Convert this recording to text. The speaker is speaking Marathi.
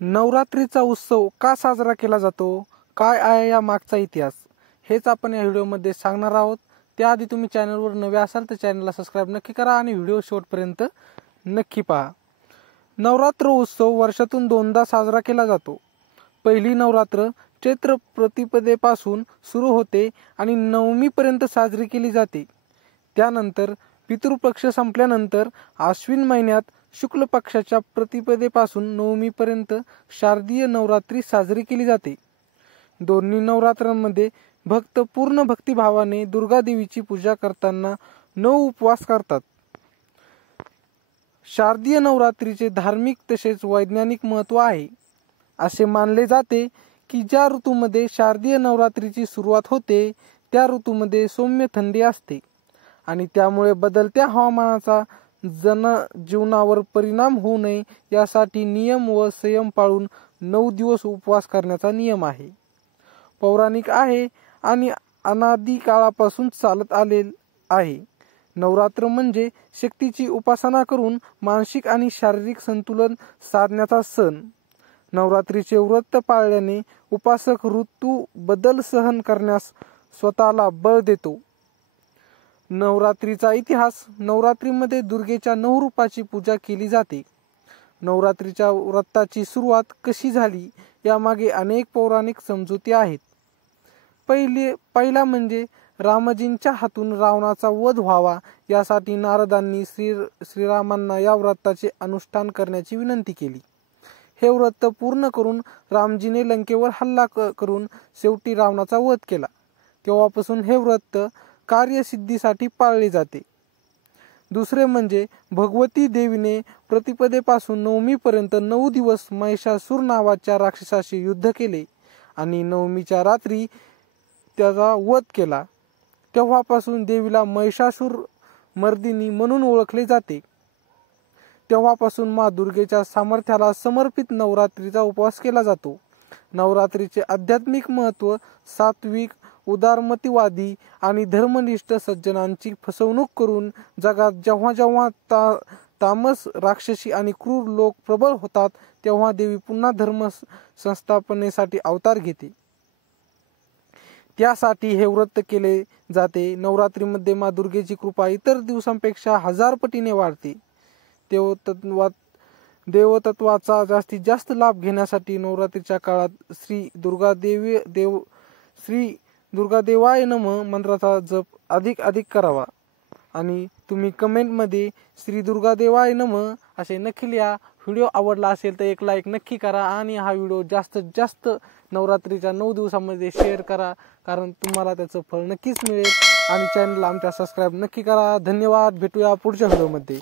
नवरात्रीचा उत्सव का साजरा केला जातो, काय आहे या मागचा इतिहास, हेच आपण या व्हिडिओमध्ये सांगणार आहोत। त्याआधी तुम्ही चॅनलवर नवे असाल तर चॅनलला सबस्क्राइब नक्की करा आणि व्हिडिओ शेवटपर्यंत नक्की पहा। नवरात्र उत्सव वर्षातून दोनदा साजरा केला जातो। पहिली नवरात्र चैत्र प्रतिपदेपासून सुरू होते आणि नवमीपर्यंत साजरी केली जाते। त्यानंतर पितृपक्ष संपल्यानंतर आश्विन महिन्यात शुक्ल पक्षाच्या प्रतिपदेपासून नवमीपर्यंत शारदीय नवरात्री साजरी केली जाते। दोन्ही नवरात्रांमध्ये भक्त पूर्ण भक्तिभावाने दुर्गा देवीची पूजा करताना 9 उपवास करतात। शारदीय नवरात्रीचे धार्मिक तसेच वैज्ञानिक महत्त्व आहे। असे मानले जाते की ज्या ऋतूमध्ये शारदीय नवरात्रीची सुरुवात होते त्या ऋतूमध्ये सौम्य थंडी असते आणि त्यामुळे बदलत्या हवामानाचा जनजीवनावर परिणाम होऊ नये यासाठी नियम व संयम पाळून 9 दिवस उपवास करण्याचा नियम आहे। पौराणिक आहे आणि अनादी काळापासून चालत आले आहे। नवरात्र म्हणजे शक्तीची उपासना करून मानसिक आणि शारीरिक संतुलन साधण्याचा सण। नवरात्रीचे व्रत पाळल्याने उपासक ऋतू बदल सहन करण्यास स्वतःला बळ देतो। नवरात्रीचा इतिहास। नवरात्रीमध्ये दुर्गेच्या 9 रूपाची पूजा केली जाते। नवरात्रीच्या व्रताची सुरुवात कशी झाली यामागे अनेक पौराणिक समजुती आहेत। पहिला म्हणजे रामजींच्या हातून रावणाचा वध व्हावा यासाठी नारदांनी श्रीरामांना या व्रताचे अनुष्ठान करण्याची विनंती केली। हे व्रत पूर्ण करून रामजीने लंकेवर हल्ला करून शेवटी रावणाचा वध केला। तेव्हापासून हे व्रत कार्यसिद्धीसाठी पाळले जाते। दुसरे म्हणजे भगवती देवीने प्रतिपदेपासून नवमीपर्यंत 9 दिवस महिषासूर नावाच्या राक्षसाशी युद्ध केले आणि नवमीच्या रात्री त्याचा वध केला। तेव्हापासून देवीला महिषासूर मर्दिनी म्हणून ओळखले जाते। तेव्हापासून माँ दुर्गेच्या सामर्थ्याला समर्पित नवरात्रीचा उपवास केला जातो। नवरात्रीचे आध्यात्मिक महत्त्व। सात्विक, उदारमतीवादी आणि धर्मनिष्ठ सज्जनांची फसवणूक करून जगात जेव्हा जेव्हा तामस, राक्षसी आणि क्रूर लोक प्रबळ होतात तेव्हा देवी पुन्हा धर्म संस्थापनेसाठी अवतार घेते। त्यासाठी हे व्रत केले जाते। नवरात्रीमध्ये माँ दुर्गेची कृपा इतर दिवसांपेक्षा 1000 पटीने वाढते। देवतत्वाचा जास्तीत जास्त लाभ घेण्यासाठी नवरात्रीच्या काळात श्री दुर्गादेवाय नमः मंत्राचा जप अधिक करावा आणि तुम्ही कमेंटमध्ये श्री दुर्गादेवाय नमः असे नक्की लिहा। व्हिडिओ आवडला असेल तर एक लाईक नक्की करा आणि हा व्हिडिओ जास्तीत जास्त नवरात्रीच्या 9 दिवसांमध्ये शेअर करा, कारण तुम्हाला त्याचं फळ नक्कीच मिळेल। आणि चॅनलला आमच्या सबस्क्राइब नक्की करा। धन्यवाद। भेटूया पुढच्या व्हिडिओमध्ये।